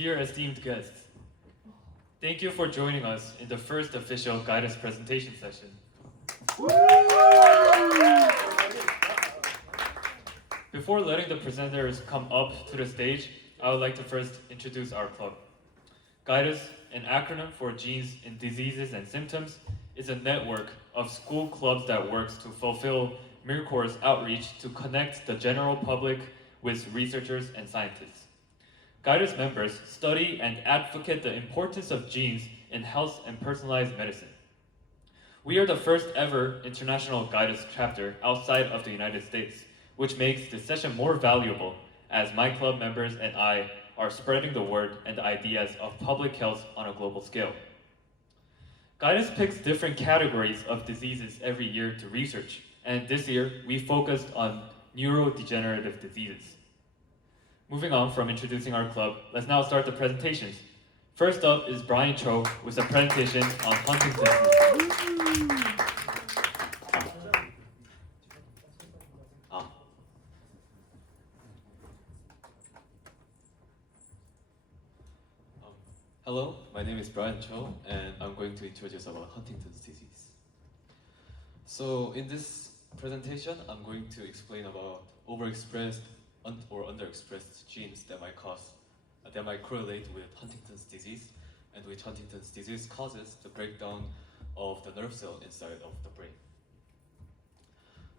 Dear esteemed guests, thank you for joining us in the first official GIDAS presentation session. Before letting the presenters come up to the stage, I would like to first introduce our club. GIDAS, an acronym for Genes in Diseases and Symptoms, is a network of school clubs that works to fulfill MIRCOR's outreach to connect the general public with researchers and scientists. GIDAS members study and advocate the importance of genes in health and personalized medicine. We are the first ever international GIDAS chapter outside of the United States, which makes this session more valuable as my club members and I are spreading the word and the ideas of public health on a global scale. GIDAS picks different categories of diseases every year to research, and this year we focused on neurodegenerative diseases. Moving on from introducing our club, let's now start the presentations. First up is Brian Cho with a presentation on Huntington's disease. Hello, my name is Brian Cho, and I'm going to introduce about Huntington's disease. So in this presentation, I'm going to explain about overexpressed or underexpressed genes that might correlate with Huntington's disease, and which Huntington's disease causes the breakdown of the nerve cell inside of the brain.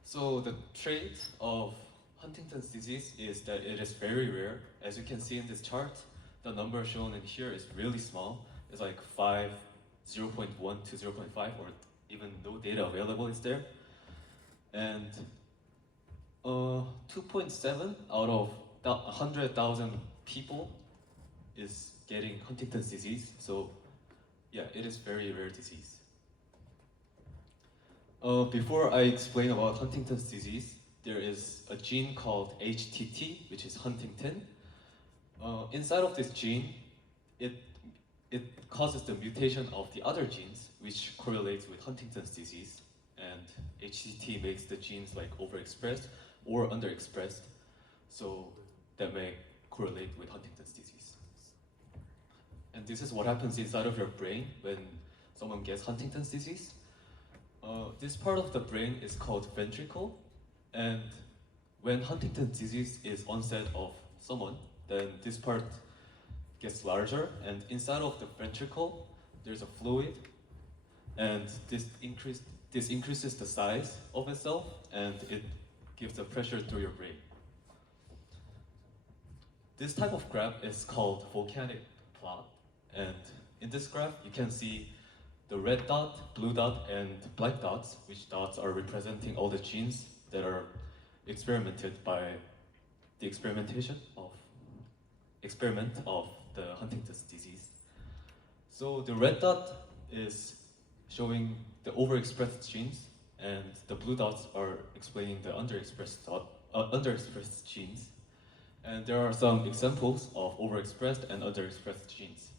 So the trait of Huntington's disease is that it is very rare. As you can see in this chart, the number shown in here is really small. It's like 0.1 to 0.5, or even no data available is there. And 2.7 out of 100,000 people is getting Huntington's disease. So yeah, it is very rare disease. Before I explain about Huntington's disease, there is a gene called HTT, which is Huntington. Inside of this gene, it causes the mutation of the other genes, which correlates with Huntington's disease, and HTT makes the genes like overexpressed or underexpressed, so that may correlate with Huntington's disease. And this is what happens inside of your brain when someone gets Huntington's disease. This part of the brain is called ventricle, and when Huntington's disease is onset of someone, then this part gets larger, and inside of the ventricle there's a fluid, and this increases the size of itself, and it gives the pressure through your brain. This type of graph is called volcanic plot, and in this graph you can see the red dot, blue dot, and black dots, which dots are representing all the genes that are experimented by the experiment of the Huntington's disease. So the red dot is showing the overexpressed genes, and the blue dots are explaining the underexpressed genes. And there are some examples of overexpressed and underexpressed genes.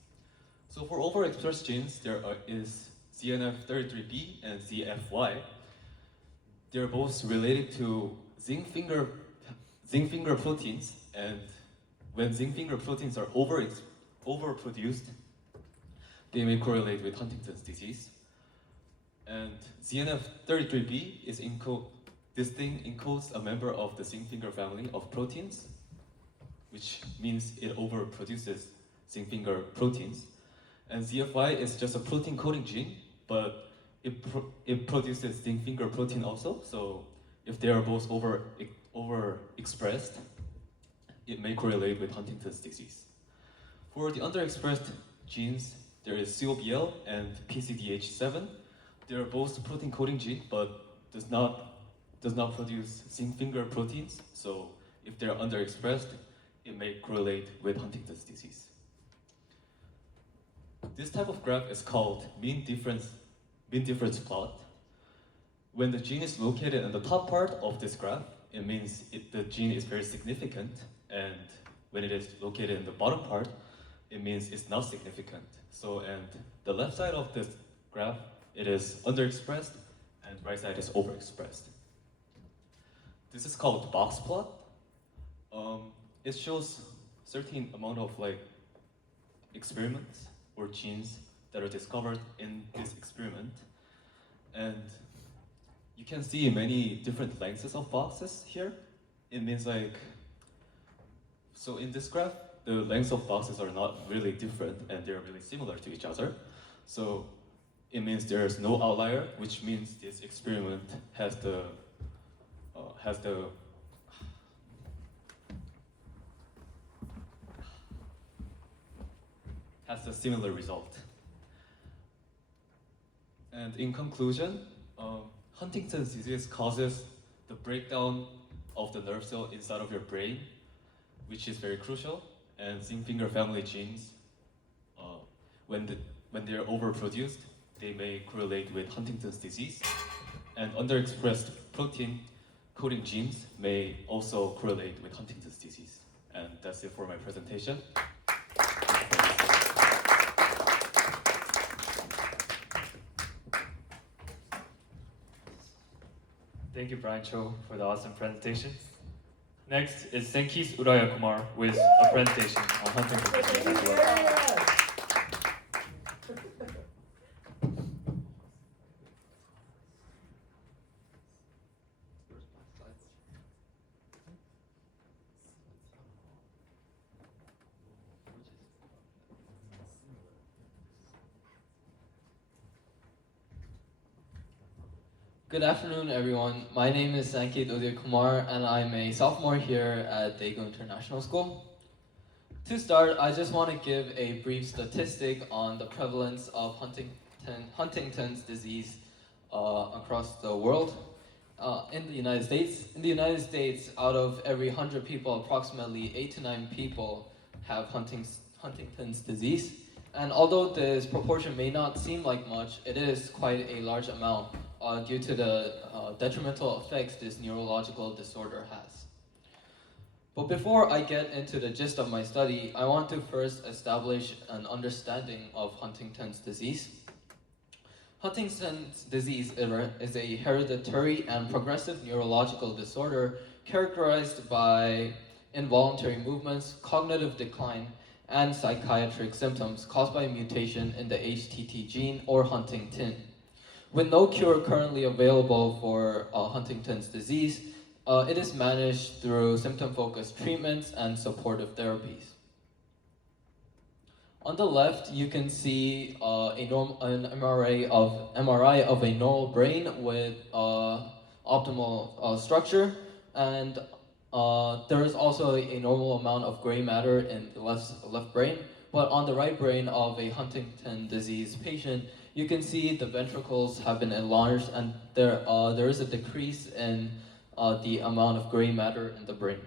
So for overexpressed genes, there is ZNF33B and ZFY. They're both related to zinc finger proteins, and when zinc finger proteins are overproduced, they may correlate with Huntington's disease. And ZNF33B this thing encodes a member of the zinc finger family of proteins, which means it overproduces zinc finger proteins. And ZFY is just a protein coding gene, but it produces zinc finger protein also. So if they are both overexpressed, it may correlate with Huntington's disease. For the underexpressed genes, there is COBL and PCDH7. They are both protein coding gene, but does not produce zinc finger proteins. So if they are underexpressed, it may correlate with Huntington's disease. This type of graph is called mean difference plot. When the gene is located in the top part of this graph, it means the gene is very significant, and when it is located in the bottom part, it means it's not significant. So, and the left side of this graph, it is underexpressed, and right side is overexpressed. This is called box plot. It shows certain amount of experiments or genes that are discovered in this experiment. And you can see many different lengths of boxes here. It means like, so in this graph, the lengths of boxes are not really different and they're really similar to each other. So it means there's no outlier, which means this experiment has the similar result. And in conclusion, Huntington's disease causes the breakdown of the nerve cell inside of your brain, which is very crucial. And zinc finger family genes, when they're overproduced, they may correlate with Huntington's disease. And underexpressed protein coding genes may also correlate with Huntington's disease. And that's it for my presentation. Thank you, Brian Cho, for the awesome presentation. Next is Sankeeth Udayakumar with a presentation on Huntington's disease as well. Good afternoon, everyone. My name is Sankeeth Udayakumar, and I'm a sophomore here at Daegu International School. To start, I just want to give a brief statistic on the prevalence of Huntington's disease across the world. In the United States, out of every 100 people, approximately 8 to 9 people have Huntington's disease. And although this proportion may not seem like much, it is quite a large amount due to the detrimental effects this neurological disorder has. But before I get into the gist of my study, I want to first establish an understanding of Huntington's disease. Huntington's disease is a hereditary and progressive neurological disorder characterized by involuntary movements, cognitive decline, and psychiatric symptoms caused by a mutation in the HTT gene or Huntingtin. With no cure currently available for Huntington's disease, it is managed through symptom-focused treatments and supportive therapies. On the left, you can see an MRI of a normal brain with optimal structure, and there is also a normal amount of gray matter in the left brain. But on the right brain of a Huntington disease patient, you can see the ventricles have been enlarged, and there is a decrease in the amount of gray matter in the brain.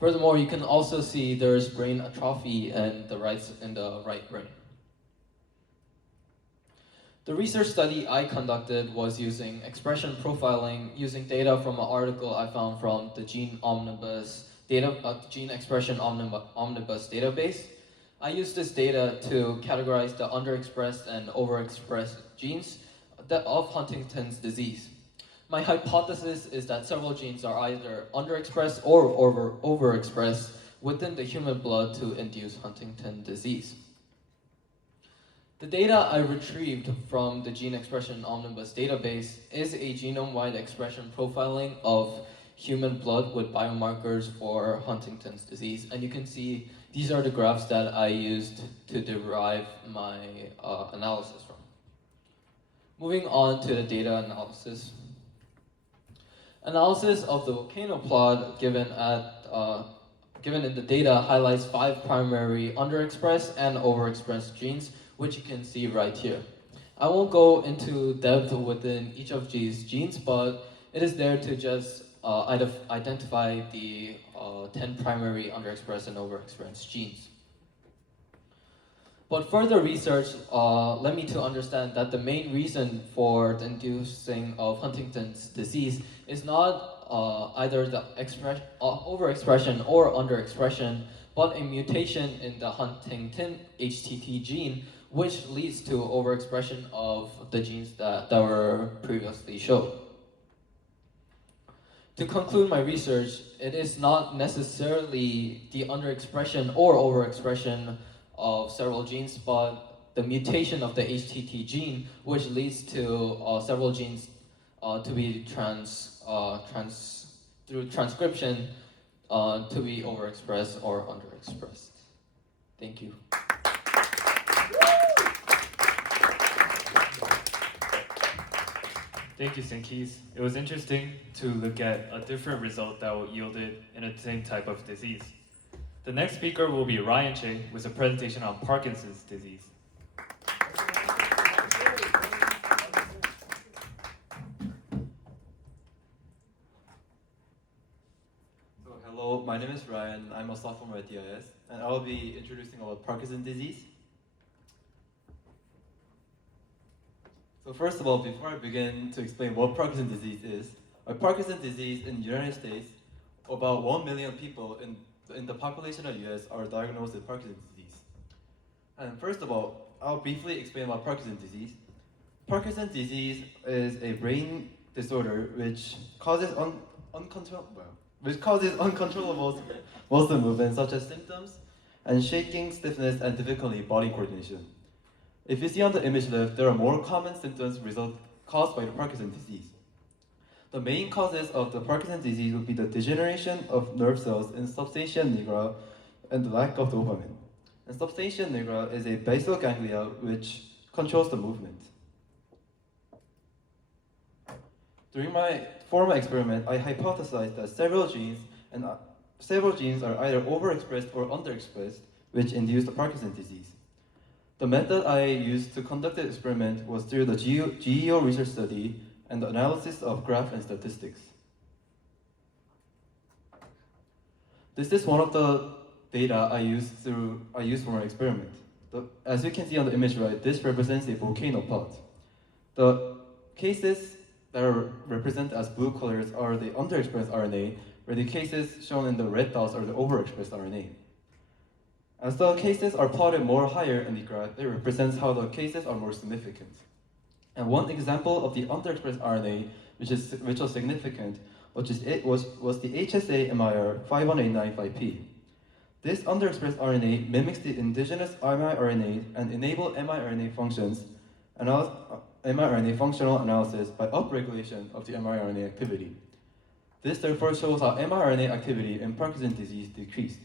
Furthermore, you can also see there is brain atrophy in the right brain. The research study I conducted was using expression profiling, using data from an article I found from the Gene Expression Omnibus database. I used this data to categorize the underexpressed and overexpressed genes of Huntington's disease. My hypothesis is that several genes are either underexpressed or overexpressed within the human blood to induce Huntington disease. The data I retrieved from the Gene Expression Omnibus database is a genome-wide expression profiling of human blood with biomarkers for Huntington's disease. And you can see these are the graphs that I used to derive my analysis from. Moving on to the data analysis. Analysis of the volcano plot given in the data highlights 5 primary underexpressed and overexpressed genes, which you can see right here. I won't go into depth within each of these genes, but it is there to just identify the 10 primary underexpressed and overexpressed genes. But further research led me to understand that the main reason for the inducing of Huntington's disease is not either the overexpression or underexpression, but a mutation in the Huntingtin HTT gene, which leads to overexpression of the genes that were previously shown. To conclude my research, it is not necessarily the underexpression or overexpression of several genes, but the mutation of the HTT gene, which leads to several genes to be through transcription to be overexpressed or underexpressed. Thank you. Thank you, Sankeeth. It was interesting to look at a different result that yielded in the same type of disease. The next speaker will be Brian Cho with a presentation on Parkinson's disease. So hello, my name is Ryan. I'm a sophomore at GIDAS, and I'll be introducing about Parkinson's disease. So first of all, before I begin to explain what Parkinson's disease is, Parkinson's disease in the United States, about 1 million people in the population of the US are diagnosed with Parkinson's disease. And first of all, I'll briefly explain about Parkinson's disease. Parkinson's disease is a brain disorder which causes uncontrollable muscle movements such as symptoms and shaking, stiffness, and difficulty body coordination. If you see on the image left, there are more common symptoms caused by the Parkinson's disease. The main causes of the Parkinson's disease would be the degeneration of nerve cells in substantia nigra and the lack of dopamine. And substantia nigra is a basal ganglia which controls the movement. During my formal experiment, I hypothesized that several genes are either overexpressed or underexpressed, which induce the Parkinson's disease. The method I used to conduct the experiment was through the GEO research study and the analysis of graph and statistics. This is one of the data I used for my experiment. As you can see on the image right, this represents a volcano plot. The cases that are represented as blue colors are the underexpressed RNA, where the cases shown in the red dots are the overexpressed RNA. As the cases are plotted more higher in the graph, it represents how the cases are more significant. And one example of the underexpressed RNA, which was significant, was the HSA-MIR 51895P. This underexpressed RNA mimics the indigenous mRNA and enable mRNA functional analysis by upregulation of the mRNA activity. This therefore shows how mRNA activity in Parkinson's disease decreased.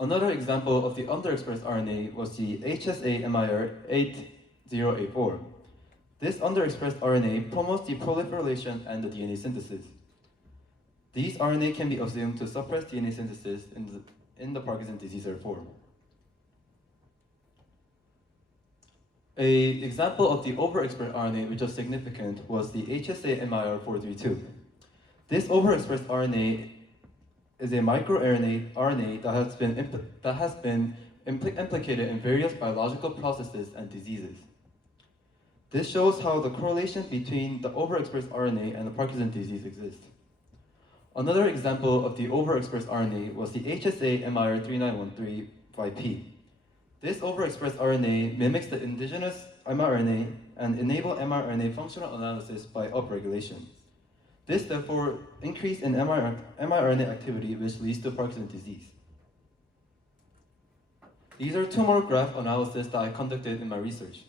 Another example of the underexpressed RNA was the HSA-MIR 8084. This underexpressed RNA promotes the proliferation and the DNA synthesis. These RNA can be assumed to suppress DNA synthesis in the Parkinson's disease form. An example of the overexpressed RNA which was significant was the HSA-MIR 432. This overexpressed RNA is a microRNA that has been implicated in various biological processes and diseases. This shows how the correlation between the overexpressed RNA and the Parkinson's disease exists. Another example of the overexpressed RNA was the HSA-MIR 39135P. This overexpressed RNA mimics the indigenous mRNA and enables mRNA functional analysis by upregulation. This therefore increase in mRNA activity which leads to Parkinson's disease. These are two more graph analyses that I conducted in my research.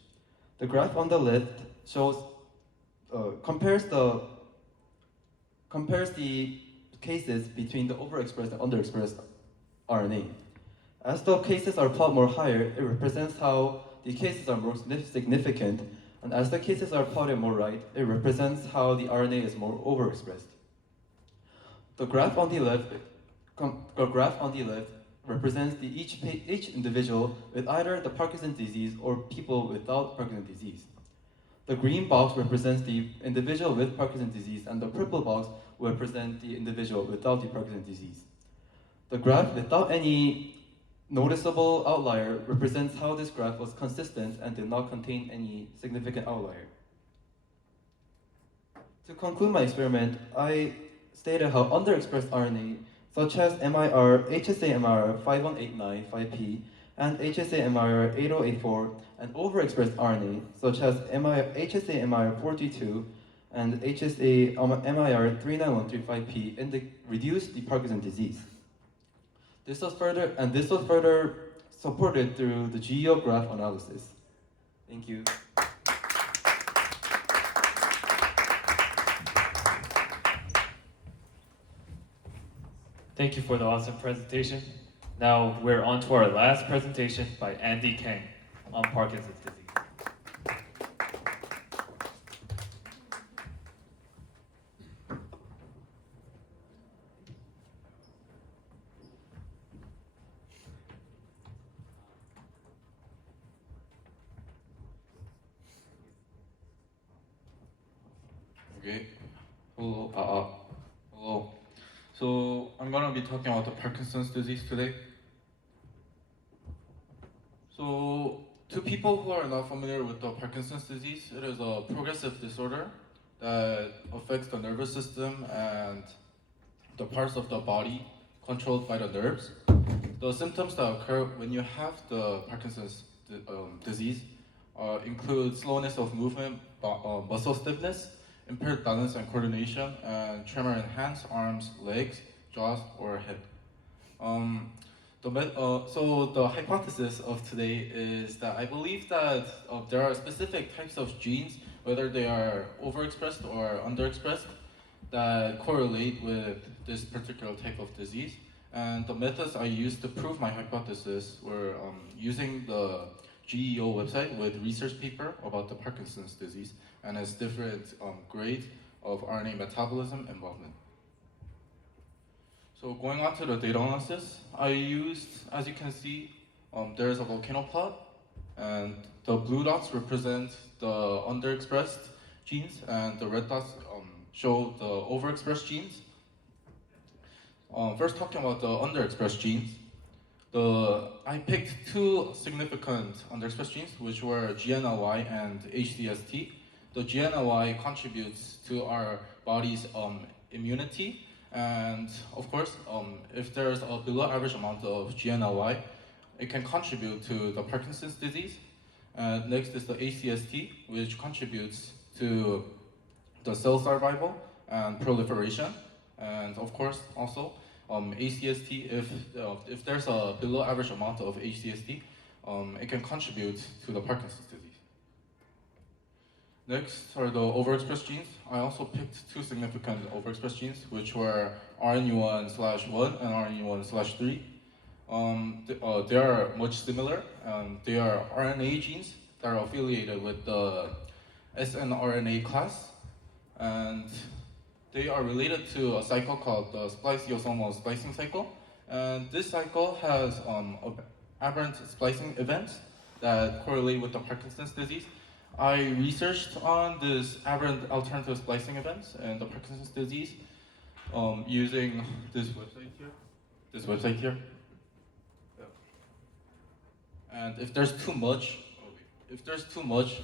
The graph on the left compares the cases between the overexpressed and underexpressed RNA. As the cases are plotted more higher, it represents how the cases are more significant, and as the cases are plotted more right, it represents how the RNA is more overexpressed. The graph on the left represents each individual with either the Parkinson's disease or people without Parkinson's disease. The green box represents the individual with Parkinson's disease, and the purple box will represent the individual without the Parkinson's disease. The graph without any noticeable outlier represents how this graph was consistent and did not contain any significant outlier. To conclude my experiment, I stated how underexpressed RNA, such as HSA-MIR 51895P and HSA-MIR 8084, and overexpressed RNA, such as HSA-MIR 422 and HSA MIR 39135P reduced the Parkinson's disease. This was further supported through the GEO graph analysis. Thank you. Thank you for the awesome presentation. Now we're on to our last presentation by Andy Kang on Parkinson's disease. Okay. Hello. Hello. So I'm gonna be talking about the Parkinson's disease today. So to people who are not familiar with the Parkinson's disease, it is a progressive disorder that affects the nervous system and the parts of the body controlled by the nerves. The symptoms that occur when you have the Parkinson's disease include slowness of movement, muscle stiffness, impaired balance and coordination, and tremor in hands, arms, legs, jaws, or head. So the hypothesis of today is that I believe that there are specific types of genes, whether they are overexpressed or underexpressed, that correlate with this particular type of disease. And the methods I used to prove my hypothesis were using the GEO website with research paper about the Parkinson's disease and its different grades of RNA metabolism involvement. So going on to the data analysis, I used, as you can see, there is a volcano plot, and the blue dots represent the underexpressed genes, and the red dots show the overexpressed genes. First talking about the underexpressed genes, I picked two significant underexpressed genes, which were GNLY and HCST. The GNLY contributes to our body's immunity, and of course, if there's a below average amount of GNLY, it can contribute to the Parkinson's disease. Next is the HCST, which contributes to the cell survival and proliferation, and of course, also HCST, if there's a below average amount of HCST, it can contribute to the Parkinson's disease. Next are the overexpressed genes. I also picked two significant overexpressed genes, which were RNU1/1 and RNU1/3. They are much similar. They are RNA genes that are affiliated with the snRNA class, and they are related to a cycle called the spliceosomal splicing cycle. And this cycle has aberrant splicing events that correlate with the Parkinson's disease. I researched on this aberrant alternative splicing events and the Parkinson's disease using this website here. And if there's too much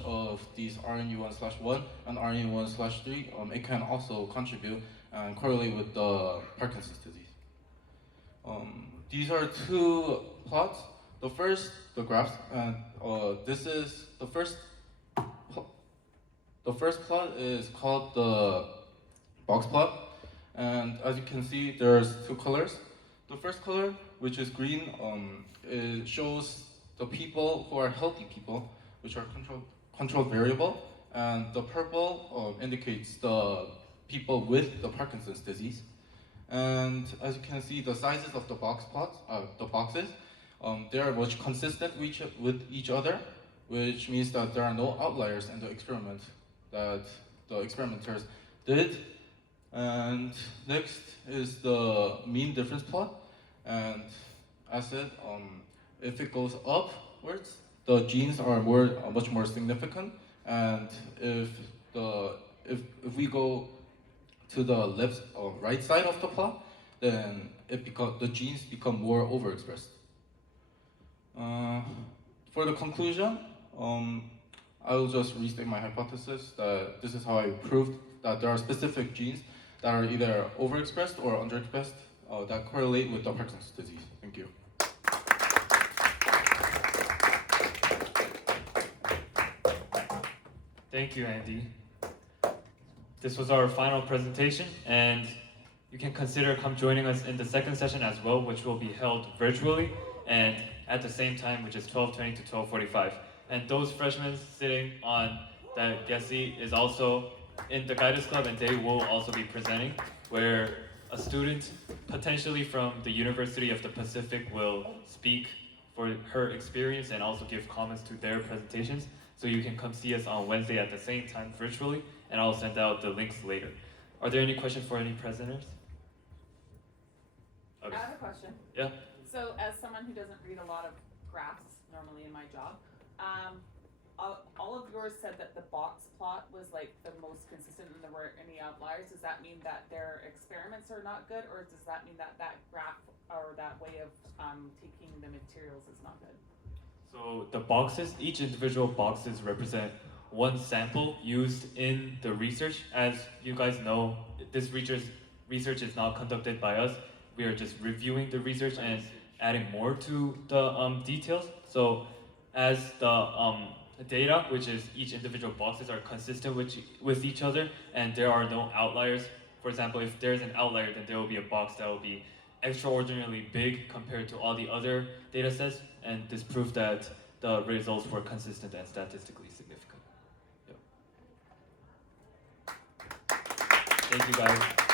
of these RNU1/1 and RNU1/3, it can also contribute and correlate with the Parkinson's disease. These are two plots. The graphs, and this is the first. The first plot is called the box plot, and as you can see, there's two colors. The first color, which is green, it shows the people who are healthy people, which are controlled variable, and the purple indicates the people with the Parkinson's disease. And as you can see, the sizes of the boxes, they are much consistent with each other, which means that there are no outliers in the experiment that the experimenters did. And next is the mean difference plot. And as said, if it goes upwards, the genes are much more significant. And if we go to the left or right side of the plot, then the genes become more overexpressed. For the conclusion, I will just restate my hypothesis that this is how I proved that there are specific genes that are either overexpressed or underexpressed that correlate with the Parkinson's disease. Thank you. Thank you, Andy. This was our final presentation, and you can consider come joining us in the second session as well, which will be held virtually and at the same time, which is 12:20 to 12:45. And those freshmen sitting on the guest seat is also in the GIDAS Club, and they will also be presenting, where a student potentially from the University of the Pacific will speak for her experience and also give comments to their presentations. So you can come see us on Wednesday at the same time virtually, and I'll send out the links later. Are there any questions for any presenters? I have a question. Yeah. So as someone who doesn't read a lot of graphs normally in my job, all of yours said that the box plot was like the most consistent and there weren't any outliers. Does that mean that their experiments are not good, or does that mean that that graph or that way of taking the materials is not good? So the boxes, each individual boxes represent one sample used in the research. As you guys know, this research is not conducted by us. We are just reviewing the research and adding more to the details. So as the data, which is each individual boxes, are consistent with each other and there are no outliers. For example, if there's an outlier, then there will be a box that will be extraordinarily big compared to all the other data sets, and this proved that the results were consistent and statistically significant. Yep. Thank you guys.